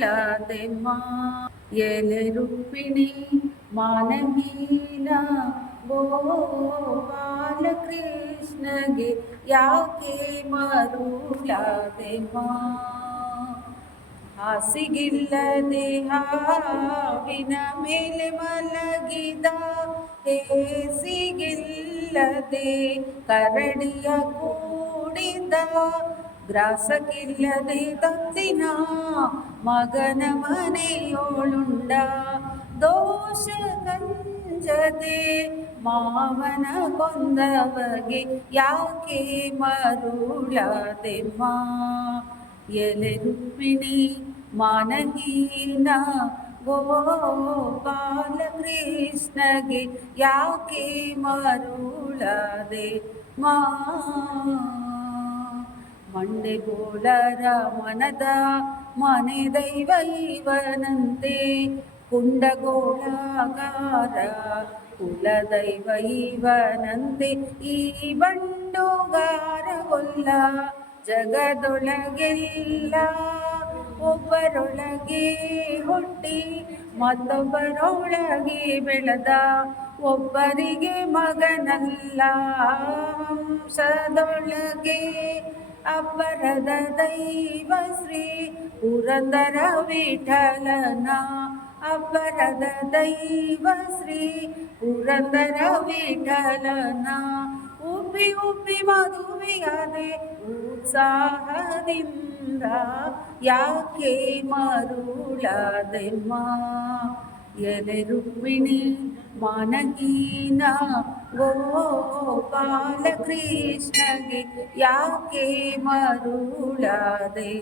ಮರುಳದೆಮ್ಮ ಎಲೆ ರುಕ್ಮಿಣಿ ಮಾನಹೀನ ಗೋಪಾಲ ಕೃಷ್ಣಗೆ ಯಾಕೆ ಮರುಳದೆಮ್ಮ ಹಾಸಿಗಿಲ್ಲದೆ ಹಾವಿನ ಮೇಲೆ ಮಲಗಿದ ಹೇಸಿಗಿಲ್ಲದೆ ಕರಡಿಯ ಕೂಡಿದ ಗ್ರಾಸಕ್ಕಿಲ್ಲದೆ ತತ್ತಿನ ಮಗನ ಮನೆಯೋಳುಂಡ ದೋಷ ಕಂಜದೆ ಮಾವನ ಕೊಂದವಗೆ ಯಾಕೆ ಮರುಳದೆಮ್ಮ ಎಲೆ ರುಕ್ಮಿಣಿ ಮಾನಹೀನ ಗೋಪಾಲ ಕೃಷ್ಣಗೆ ಯಾಕೆ ಮರುಳದೆ ಮಂಡೆ ಬೋಳರ ಮನದ ಮನೆ ದೈವ ಇವನಂತೆ ಕುಂಡಗೋಳಗಾರ ಕುಲದೈವ ಇವನಂತೆ ಈ ಬಂಡುಗಾರಗೊಲ್ಲ ಜಗದೊಳಗೆಲ್ಲ ಒಬ್ಬರೊಳಗೆ ಹುಟ್ಟಿ ಮತ್ತೊಬ್ಬರೊಳಗೆ ಬೆಳೆದ ಒಬ್ಬರಿಗೆ ಮಗನಲ್ಲ ಹಂಸದೊಳಗೆ ಅಬ್ಬರದ ದೈವ ಶ್ರೀ ಪುರಂದರ ವಿಠಲನ ಅಬ್ಬರದ ದೈವ ಶ್ರೀ ಪುರಂದರ ವಿಠಲನ ಉಬ್ಬಿ ಉಬ್ಬಿ ಮದುವೆಯಾದೆ ಉತ್ಸಾಹದಿಂದ ಯಾಕೆ ಮರುಳದೆಮ್ಮ ಎಲೆ ರುಕ್ಮಿಣಿ ಮಾನಹೀನ ಗೋಪಾಲ ಕೃಷ್ಣಗೆ ಯಾಕೆ ಮರುಳದೆ